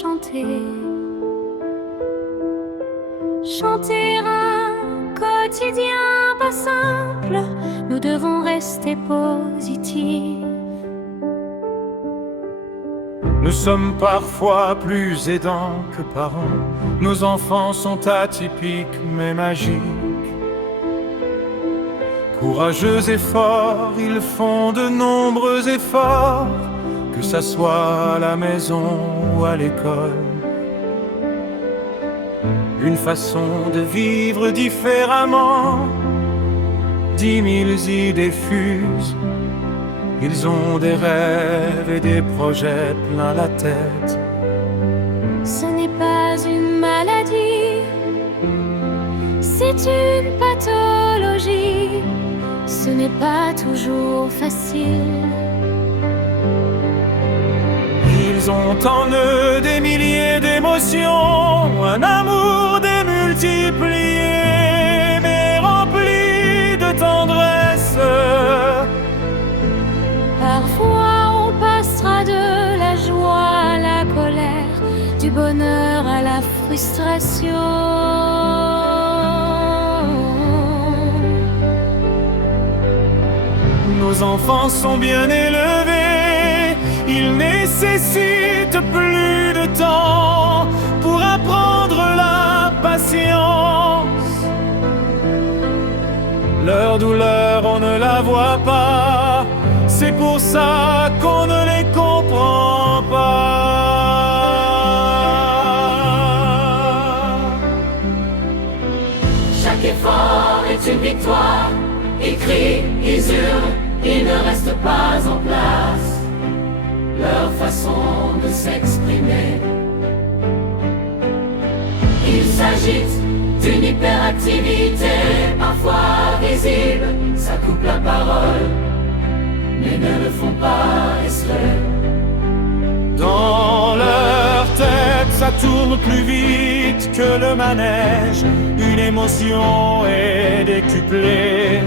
chanter. Chanter un quotidien pas simple, nous devons rester positifs. Nous sommes parfois plus aidants que parents. Nos enfants sont atypiques mais magiques. Courageux et forts, ils font de nombreux efforts, que ça soit à la maison ou à l'école. Une façon de vivre différemment, 10 000 idées fusent. Ils ont des rêves et des projets plein la tête. Ce n'est pas une maladie, c'est une pathologie. Ce n'est pas toujours facile. Ils ont en eux des milliers d'émotions, un amour démultiplié, mais rempli de tendresse. Parfois on passera de la joie à la colère, du bonheur à la frustration. Nos enfants sont bien élevés, ils nécessitent plus de temps pour apprendre la patience. Leur douleur, on ne la voit pas, c'est pour ça qu'on ne les comprend pas. Chaque effort est une victoire. Ils crient, ils hurlent, ils ne restent pas en place. Leur façon de s'exprimer. Ils s'agitent d'une hyperactivité, parfois visible, ça coupe la parole, mais ne le font pas exprès. Dans leur tête, ça tourne plus vite que le manège. Une émotion est décuplée.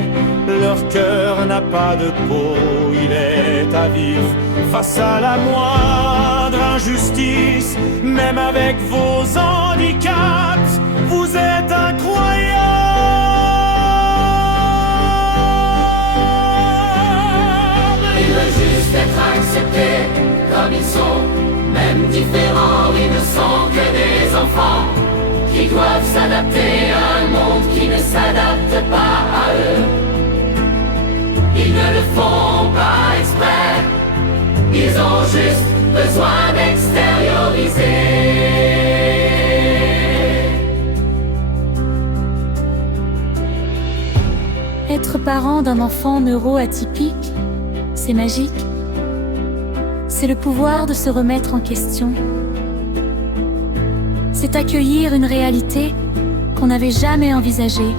Leur cœur n'a pas de peau, il est à vif face à la moindre injustice. Même avec vos handicaps, vous êtes incroyables. Ils veulent juste être acceptés comme ils sont, même différents, ils ne sont que des enfants qui doivent s'adapter à un monde qui ne s'adapte pas à eux. Ils ne le font pas exprès, ils ont juste besoin d'extérioriser. Être parent d'un enfant neuroatypique, c'est magique. C'est le pouvoir de se remettre en question. C'est accueillir une réalité qu'on n'avait jamais envisagée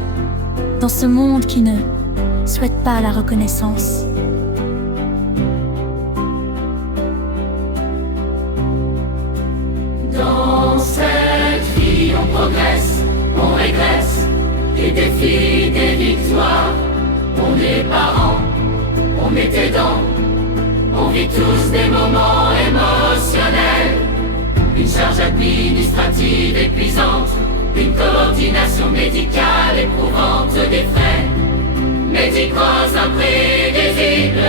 dans ce monde qui ne souhaite pas la reconnaissance. Dans cette vie, on progresse, on régresse, des défis, des victoires. On est parents, on est aidants, on vit tous des moments émotionnels. Une charge administrative épuisante, une coordination médicale éprouvante, des frais médicaux imprévisibles,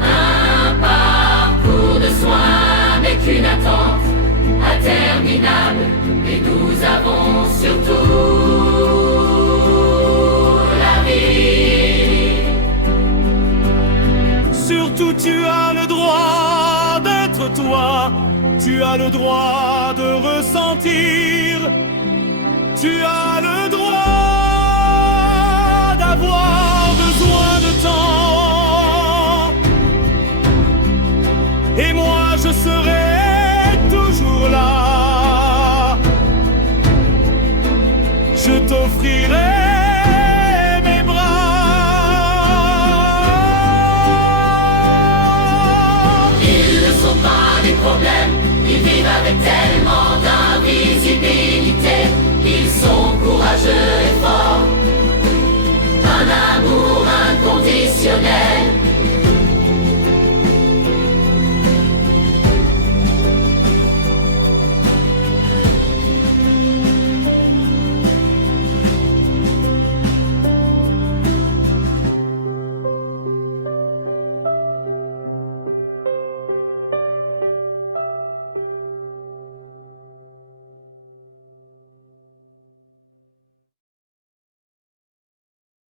un parcours de soins mais qu'une attente interminable. Et nous avons surtout la vie. Surtout tu as le droit d'être toi, tu as le droit de ressentir, tu as le droit d'avoir besoin de temps. Et moi je serai toujours là, je t'offrirai mes bras. Ils ne sont pas des problèmes, ils vivent avec tellement d'invisibilité.